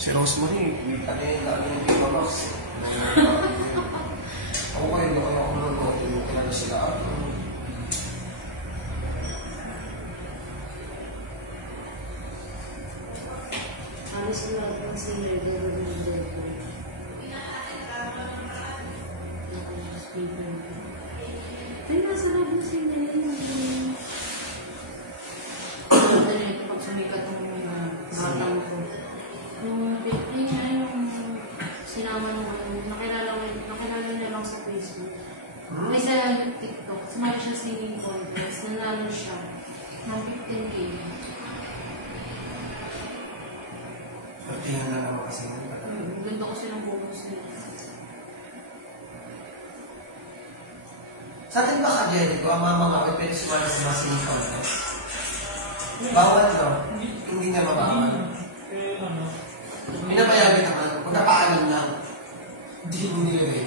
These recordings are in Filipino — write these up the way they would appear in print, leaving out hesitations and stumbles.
Si Rosemary, ano yung Viva Max. Ako kayo, kaya ako nanonood yung kilala sila. Alis ko lang ang singer, pero nandun ko. Ay, masarap yung singer yun. Ito pag sumikat ng batang ko. Yung sinama nung nakilala niya lang sa Facebook. May sa TikTok, sumali siya singing contest, nanalo siya ng 15K. Tingnan lang naman kasi yun. Ganda ko silang bonus nila. Sa atin ba ka, Jericho, ang mamamawit pwede sumali sa mga singing contest? Bawal to? Hindi niya mabawal. Minabayagin naman, kung napaalam lang, hindi mo nilagay.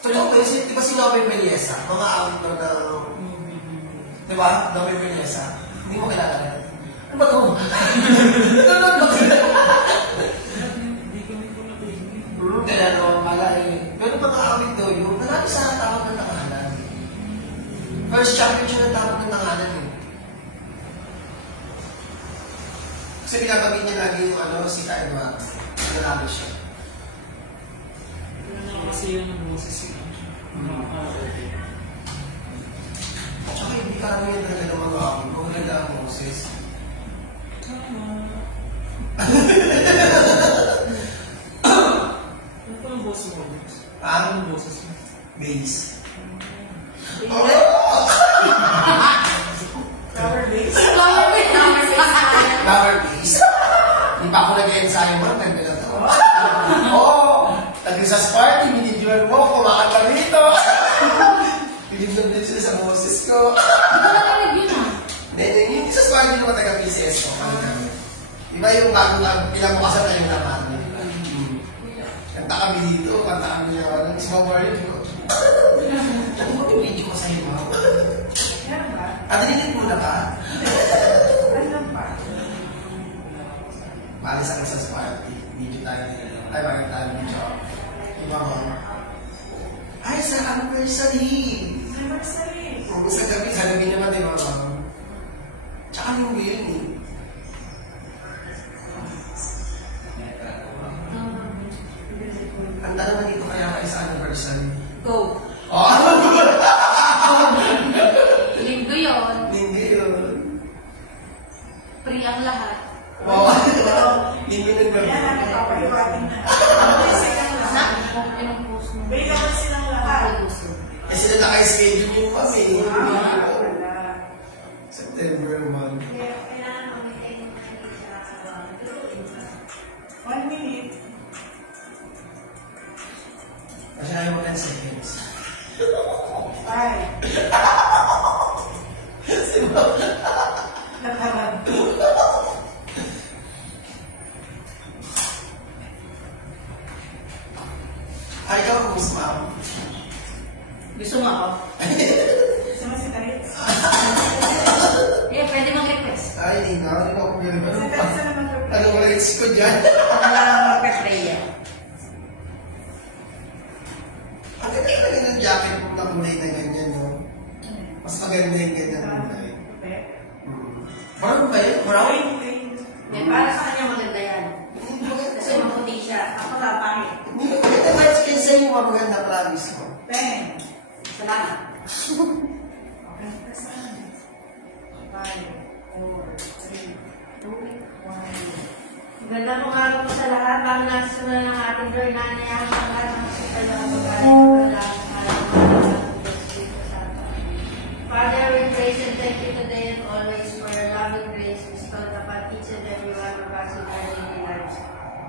Tulog ko yun, di ba si Nobel Meliesa? Mga awit mo na, di ba? Nobel Meliesa? Hindi mo kilala rin. Ano ba ito? Ano ba ito? Kaya naman pala eh. Pero mga awit daw yun, marami sa tawag ng tangalan. First championship ng tawag ng tangalan eh. Kasi pinagamit niya lagi yung si Kaedwa. Nanalo siya. Ano kasi yun ang boses yun? Tsaka hindi karami yan talaga ng mga awit. Maganda ang boses. Ano pa ang boses mo? Ang boses mo? bass. Cover bass? Flower bass. Hindi pa ako nag-ensayo mo. Nagbilang ako. Oo. Nag-recess party. Minidyoan mo. Kumakanta rito. Pinindon din sila sa boses ko. Hindi. Yung recess party naman taga-PCS ko. Diba yung bagong pinabukasan na yung naman? Kanta kami dito. Kanta kami niya. Nag-smoke yun ko. Ano mo yung video ko sa'yo mo? At nililip mo na ba? Maalis ang isa sa party. Video tayo. Ay, bakit tayo video? Diba mo? Ay, sa anniversary! Sa gabi naman, diba mo? Tsaka yung yun eh. Handa naman dito kaya kayo sa anniversary. Go! Oh! Linggo yun. Hindi yun. Free ang lahat. Wow! Hindi nagbago. Kasi na naka-schedule yung kami. September 1. Kasi ayaw mo 10 seconds. Ay, ikaw kung gusto mo. Gusto mo ako? Pwede mag-request. Ay, hindi na. Hindi na ako gano'n. Ano ko rights ko dyan? Ako na lang magka-playa. Ang ganda na ganyan jacket kung nakulay na ganyan, no? Mas maganda yung ganyan kulay. Brown ba yun? Brown? Para sa kanya maganda yan. Kasi maputi siya. Ako na pangit. Hindi ko maganda kahit skin sa'yo yung mga maganda promise ko. Salamat. Ganda ng araw po sa lahat. Ang nasusunod ng ating Jornana ang mga Father, we praise and thank you today and always for your loving grace bestowed upon each and every one of us in our daily lives.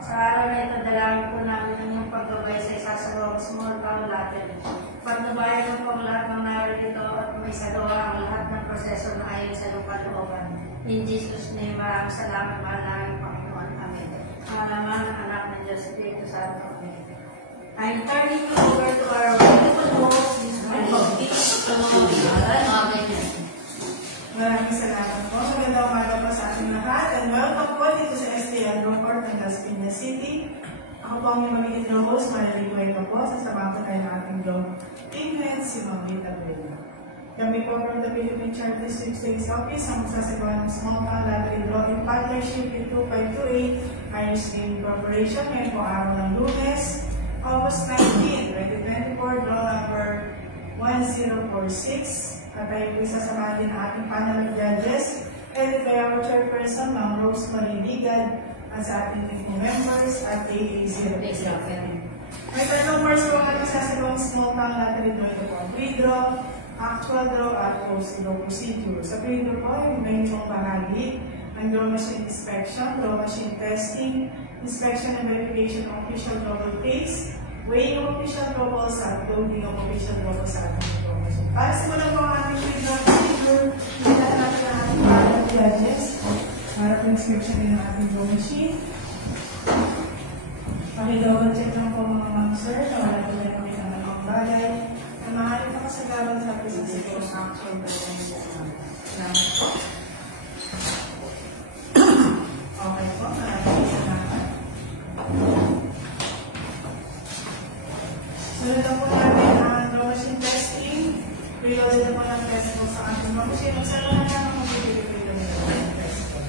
Sa araw na ito, dalangin po namin ang iyong paggabay sa isa sa mga small town Latin. Pagnabayan mo po ang lahat ng narito at may sagawa ang lahat ng proseso na ayon sa lupalooban. In Jesus' name, maraming salamat, mahal namin Panginoon. Amen. Malaman ng anak ng Diyos, Espiritu Santo. Amen. I'm turning over to our beautiful host, Miss Marie. Sa mga ganyan. Maraming salamat po. Magandang umaga po sa ating lahat. And welcome po dito sa STL Report ng Las Piñas City. Ako po ang magiging host, Marie Cuenca po. Sasamahan ko tayo ng ating Globe England, si Mamita Bella. Kami po from the Philippine Charter Sweepstakes Office ang magsasagawa ng small town lottery draw in partnership with 2528 Irish Game Corporation ngayon po araw ng Lunes, August 19, 2024, draw number 1046. At tayo po isasamahan din ang ating panel of judges, headed by our chairperson, Ma'am Rosemary Ligad, at sa ating team members at AA0. May tatlong parts po ang ating sasagawang small town lottery draw. Ito po ang pre-draw, actual draw, at post-draw procedure. Sa pre-draw po, yung main pong bahagi, ang draw machine inspection, draw machine testing, inspection and verification of official double face, weighing of official doubles, at loading of official doubles sa ating draw machine. Para simulan po ang ating pre-draw procedure, hila natin ang ating panel of judges para po inspection din ang ating draw machine. Pakidouble check lang po mga ma'am sir, na wala po na kami ng mga bagay na maaaring pakasagawan sa ating siguro actual draw. Salamat po. Okay po, maraming salamat. Sunod na po natin ang draw machine testing. Preloaded na po ng test po sa ating draw machine. Magsama na naman magbibigay ng test po.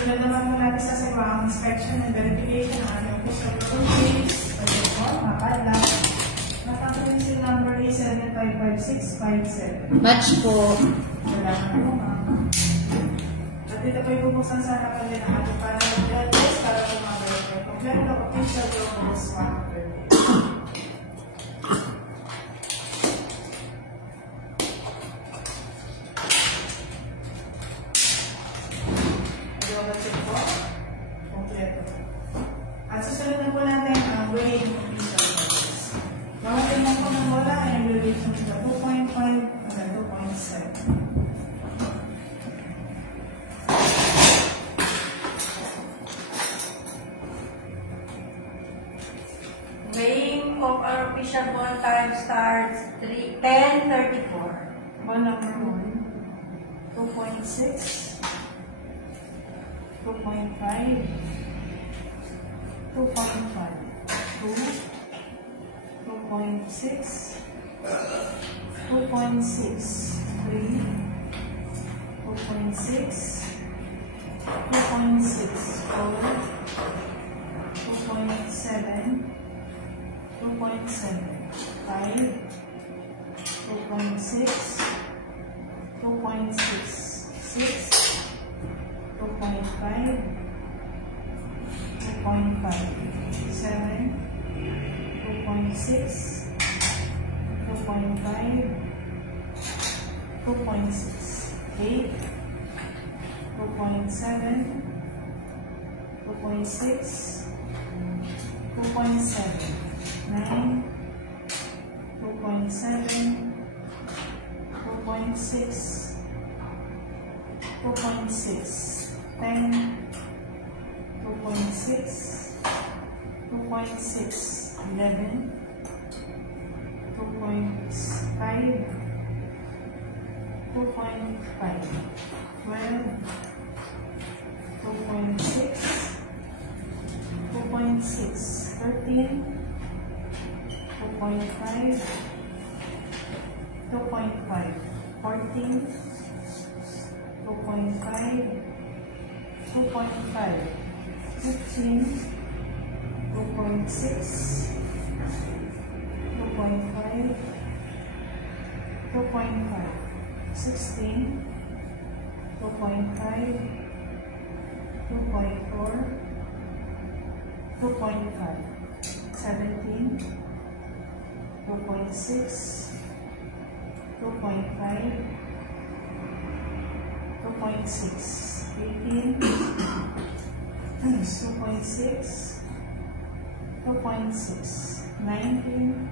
Sunod naman po natin sa ang inspection and verification ng ating official case. Pwede po, mga padlock. Matanggalin si number A755657. Match po. Wala na po, ma'am. At dito po ibubuksan sa harapan din ang ating panel of judges para po mag-verify. Kung meron na official rules, mag-verify. At susunod na po natin ang weighing of official doubles. Bawat tingnan po ng bola ay nag-relation sa 2.5 hanggang 2.7. Weighing of our official ball time starts 10:34. Ball number 1, 2.6, 2.5, 2.5, 2, 2.6, 2.6, 3, 2.6, 2.6, 4, 2.7, 2.7, 5, 2.6, 2.6, 6, 2.5, 2.5, 7, 2.6, 2.5, 2.6, 8, 2.7, 2.6, 2.7, 9, 2.7, 2.6, 2.6, 10, 2.6, 2.6, 11, 2.6, 2.5, 12, 2.6, 2.6, 13, 2.5, 2.5, 14, 2.5, 2.5, 15, 2.6, 2.5, 2.5, 16, 2.5, 2.4, 2.5, 17, 2.6, 2.5, 2.6, 18, 2.6, 2.6, 19,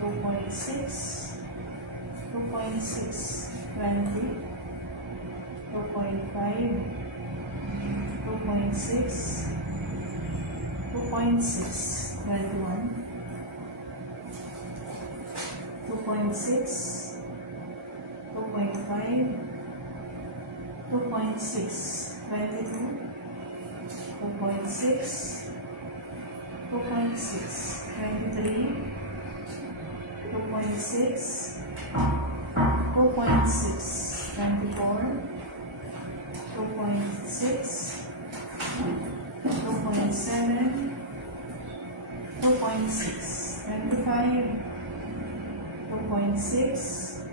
2.6, 2.6, 20, 2.5, 2.6, 2.6, 21, 2.6, 2.5, 2.6, 22, 2.6, 2.6, 23, 2.6, 2.6, 24, 2.6, 2.7, 2.6, 25, 2.6,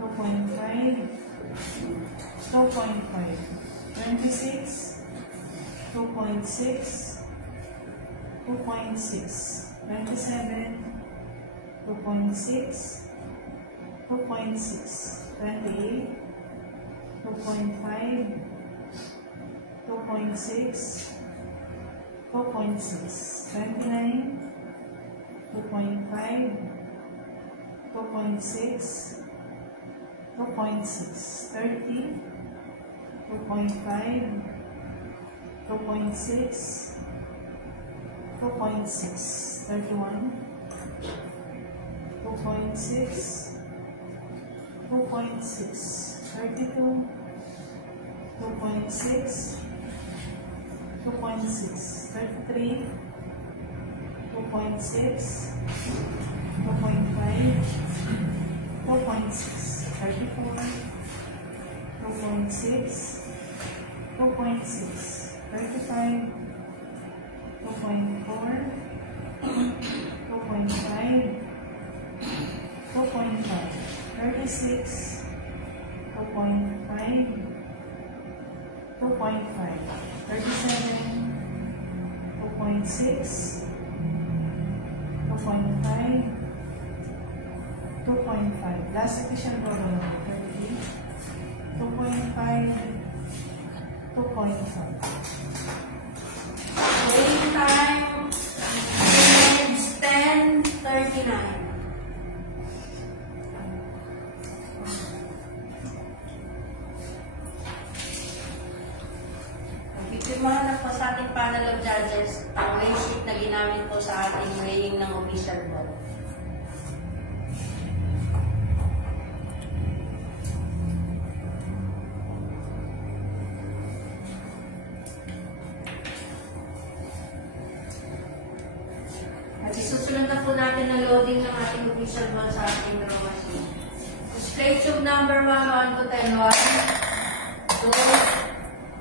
2.5, 2.5, 26, 2.6, 2.6, 27, 2.6, 2.6, 28, 2.5, 2.6, 2.6, 29, 2.5, 2.6, 2.6, 30, 2.5, 2.6, 2.6, 31, 2.6, 2.6, 32, 2.6, 2.6, 33, 2.6, 2.5, 2.6, 34, 2.6, 2.6, 35, 2.4, 2.5, 2.5, 36, 2.5, 2.5, 37, 2.6, 2.5, 2.5. Last official roll 30, 2.5, 2.5. Waiting time, minutes 10:39. Ipirmahan na po sa ating panel of judges ang weighing sheet na ginamit po sa ating weighing ng official board. At isusunod na po natin ang loading ng ating official board sa ating draw machine. Display tube number 1, 1 to 10, 1, 2,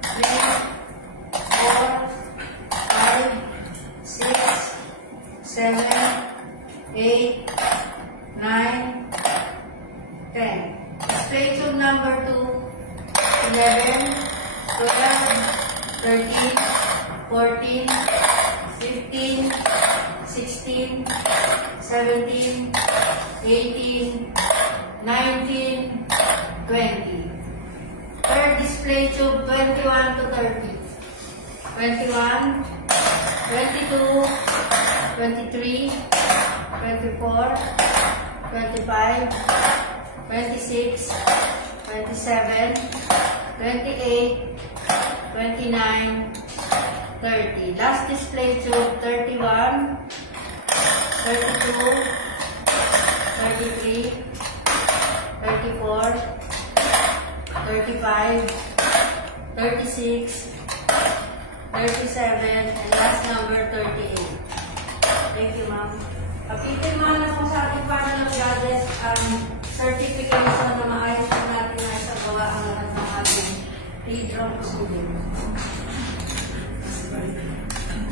3, 4, 5, 6, 7, 8, 9, 10. Display tube number 2, 11, 12, 13, 14, 15, 16, 17, 18, 19, 20. Third display tube 21 to 30. 21, 22, 23, 24, 25, 26, 27, 28, 29, 30. Last display tube 31, 32, 33, 35, 36, 37, and last number 38. Thank you, ma'am. Kapitin mo na po sa ating panel ng judges ang certification na maayos po natin na isagawa ang lahat ng ating pre-draw proceeding.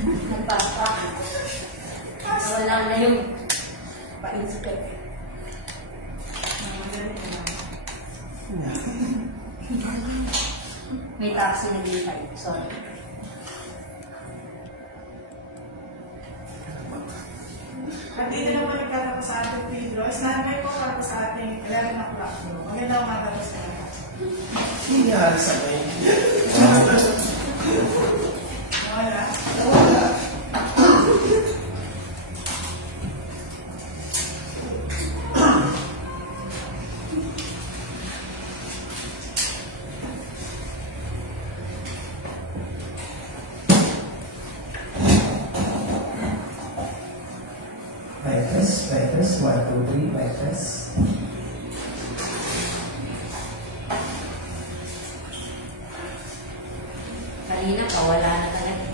Nagpapak. Wala na yung pa-inspect. May taxi na din tayo. Sorry. At dito na po nagtatapos sa ating pre-draw. Stand-by po para sa ating 11 o'clock. Magandang umaga po sa lahat. Nangyari sa may. Wala. Wala. Mic test, 1, 2, 3, mic test. Kanina pa, wala na talaga.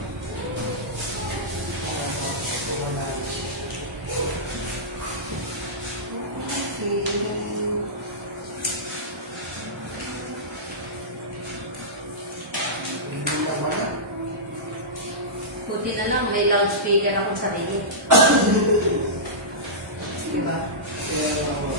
Hindi naman na. Buti na lang, may loudspeaker akong sarili. Diba? Kaya ako.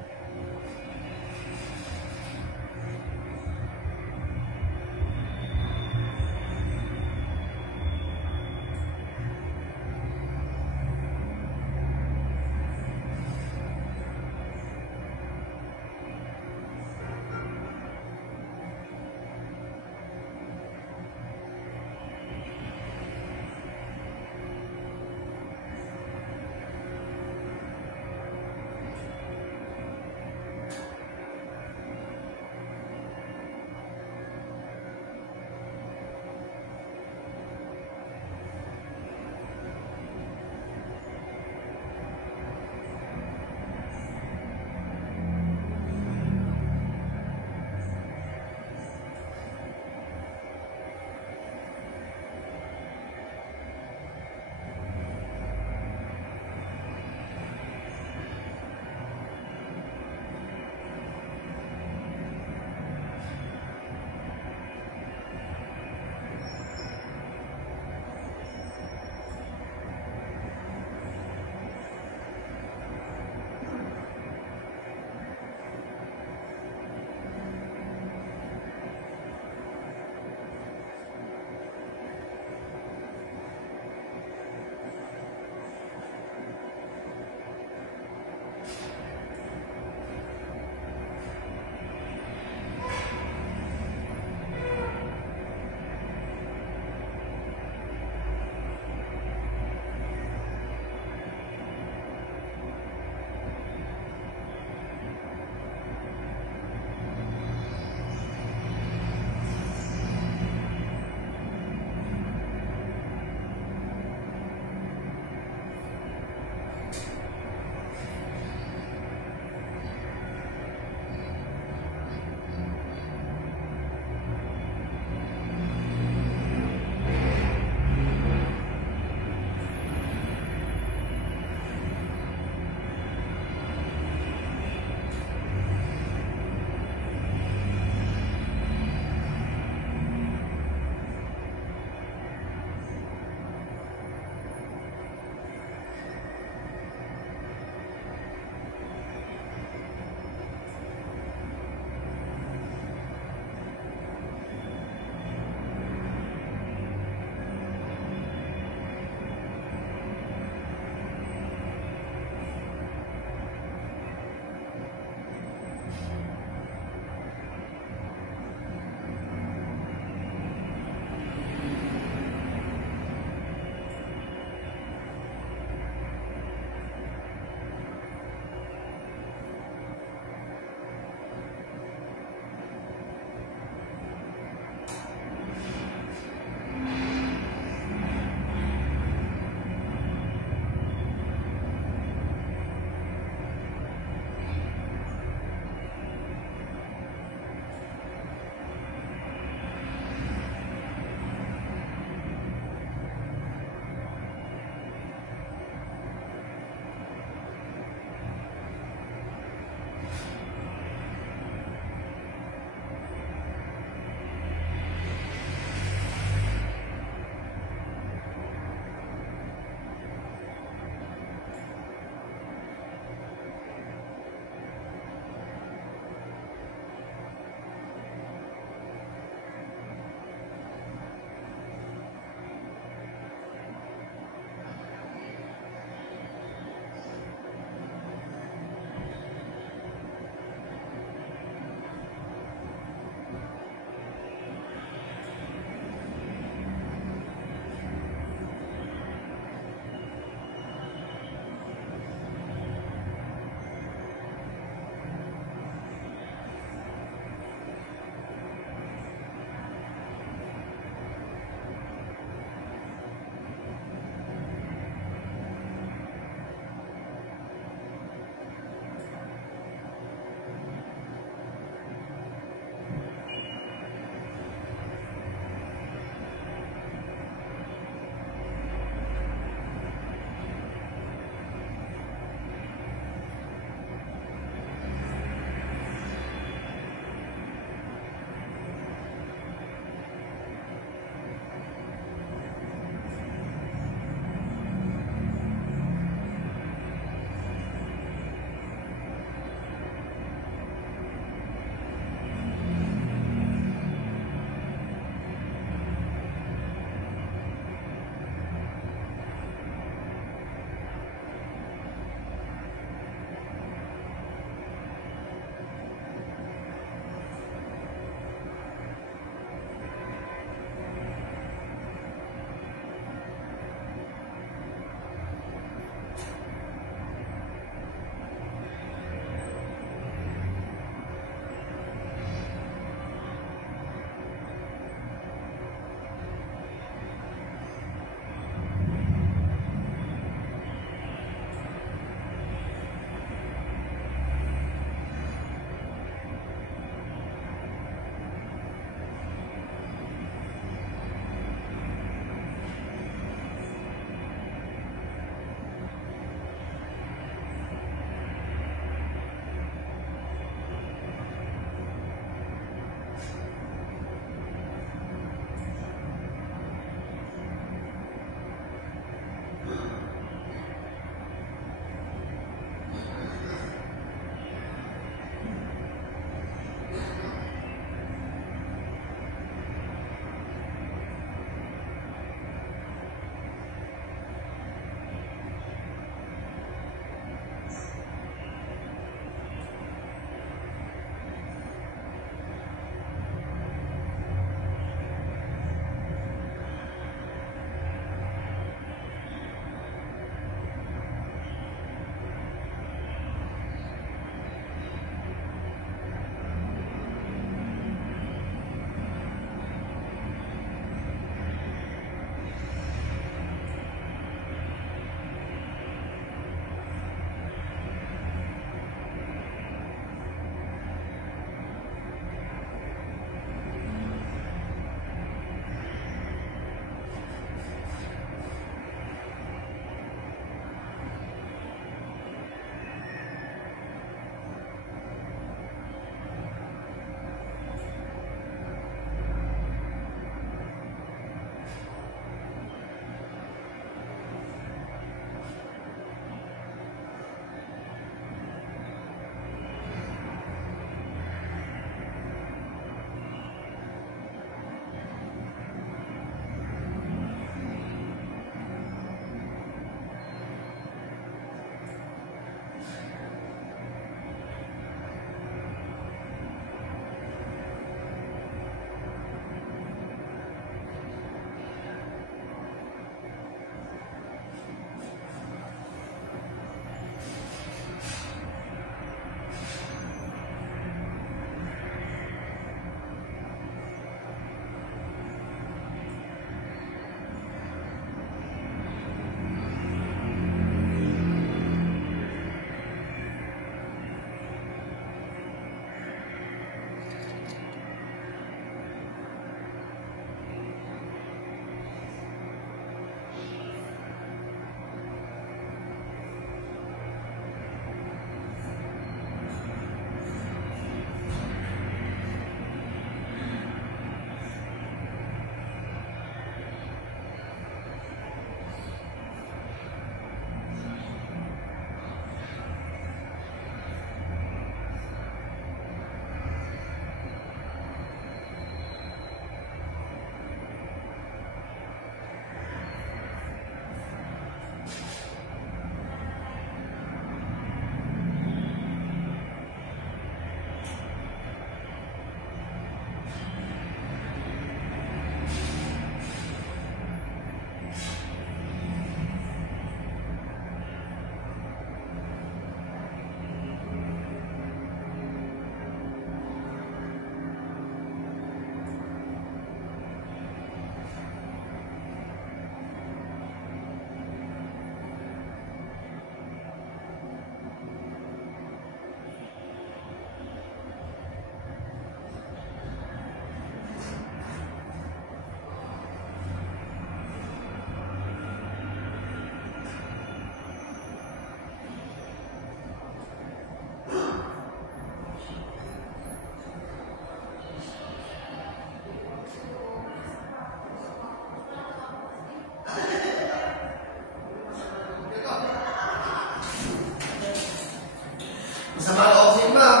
Sama ka ako sa'yo, ma'am.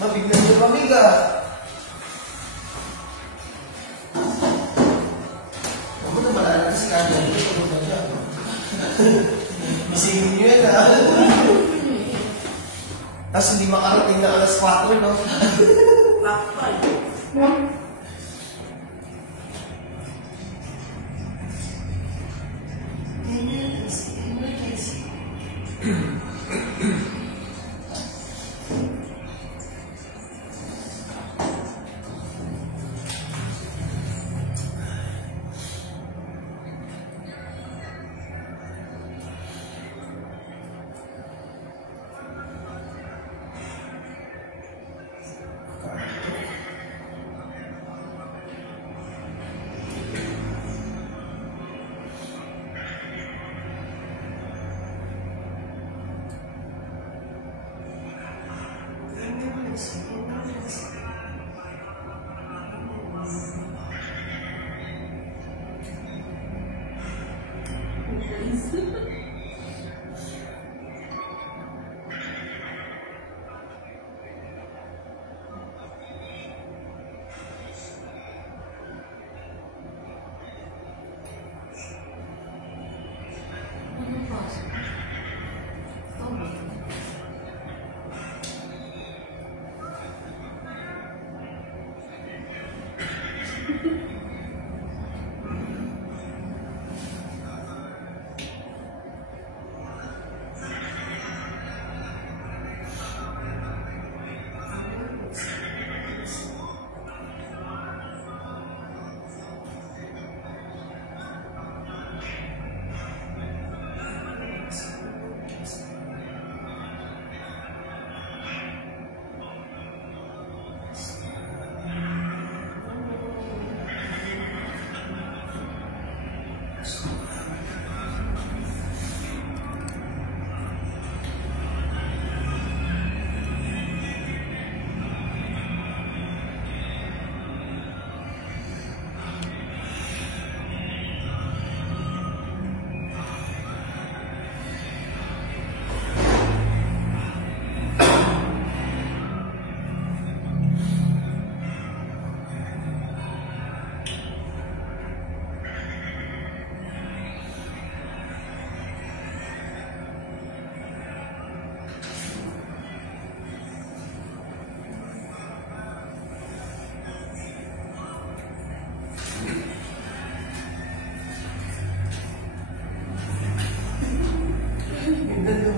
Mabigyan yung pamiga. Ako na malala si Kanya. Ito na siya. Isingin niyo yan, ha? Tapos hindi makarating na alas 4, no? Bakpal.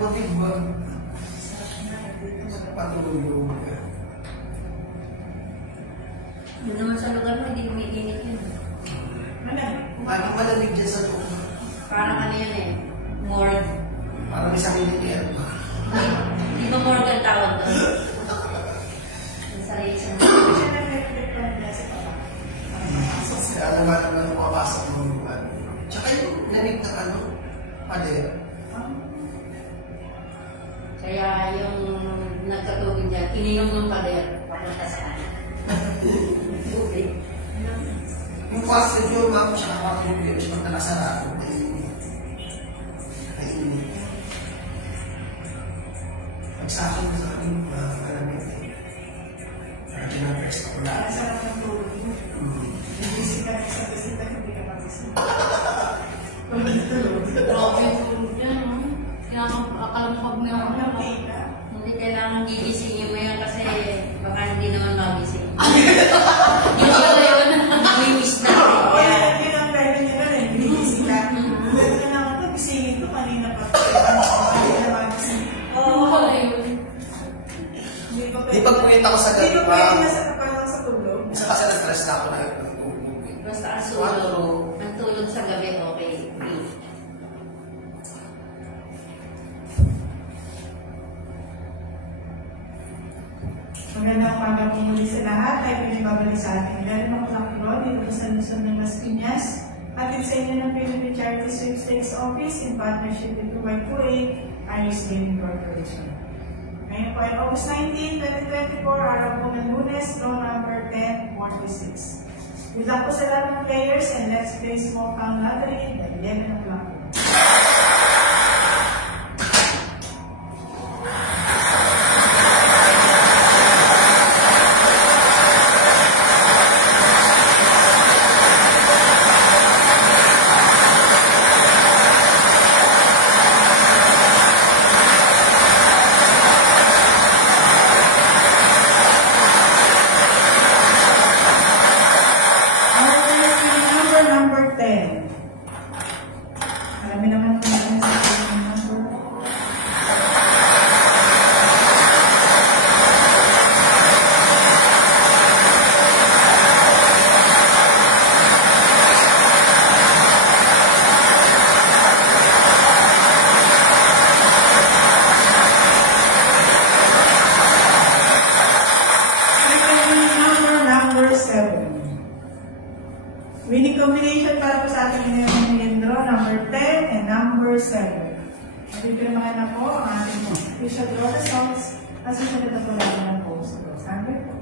lumamig ba? Patulog ka. Yun naman sa lugar mo, hindi umiinit yun. Parang malamig dyan sa loob. Parang ano yun eh, morgue. Parang isang minit ba? Di ba morgue ang tawag doon? Ang sarili sa mga. Alam ba naman pumapasok mo yung ano. Tsaka yung nanig na ano, pader. Kaya yung nagkatubig dyan, ininom ng pader, papunta sa kanan. Okay. Yung fast food yung ma'am, tsaka fast food yung pag nakasarado, kainin. Pagsakin mo sa akin, malamit. Lagi na first ako lahat. Masarap ng tulog mo. Bisita ka sa bisita, hindi ka magising. Grabe yung tulog dyan, no? Kinakalampag na ako na. Hindi kailangan gigisingin mo yan kasi baka hindi naman magising. Yung pala yun, namimiss na. Kaya yun ang pwede nyo na rin, binising ka. Pwede ka naman ito, bisingin ko kanina pa. Kanina magising. Oo, wala yun. Di pag pumunta ko sa Hindi gabi, pa pwede na sa kapalang sa tulog. isa kasi na-stress na ako na yung tulog. Basta ang tulog sa gabi, okay. Magandang umaga po muli sa lahat. Tayo pinibabalik sa ating Galen Maclacron dito sa Luzon ng Las Piñas. Atin sa inyo ng Philippine Charity Sweepstakes Office in partnership with 2x28 Irish Gaming Corporation. Ngayon po ay August 19, 2024, araw po ng Lunes, draw number 1046. Good luck po sa lahat ng players and let's play small count lottery by 11 o'clock. na po natin sa second number. Winning combination para po sa ating winning draw, number 10 and number 7. Pipirmahan na po ang ating official draw results at susunod na po natin ang post draw. Sabi po.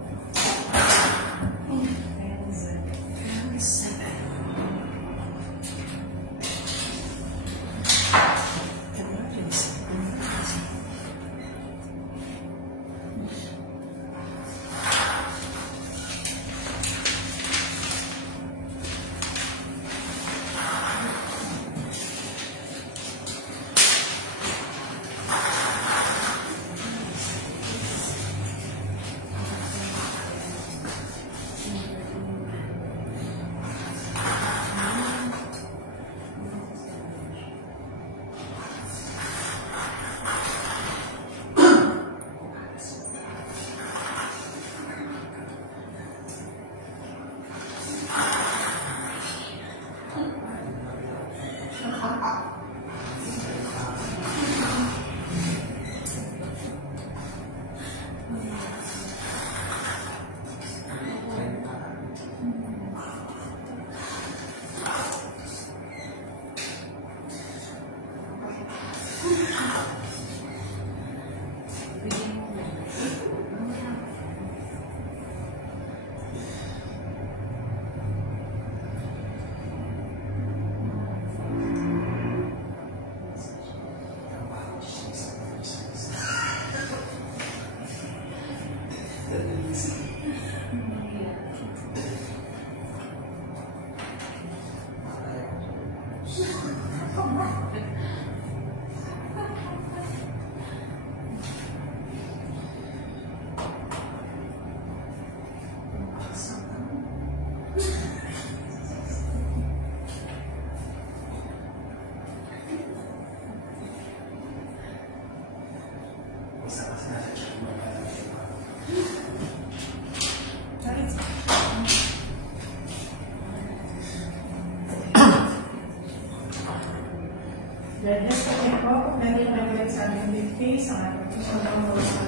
Judges, okay po, naging nag-wait sa ating big face, ang ating official number sa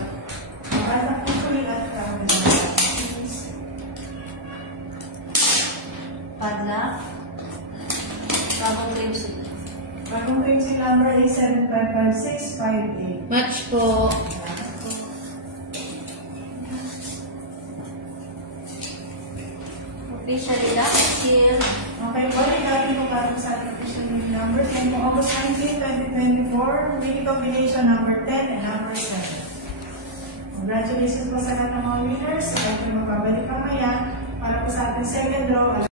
mga pupuling at Padla. Bagong crimson. bagong crimson number is 755658. Match po. Officially last skill. Okay po, regarding po parang sa ating official number 10 po, August 19, 2024, winning combination number 10 and number 7. Congratulations po sa lahat ng mga winners. At yung magbabalik mamaya para po sa ating second draw.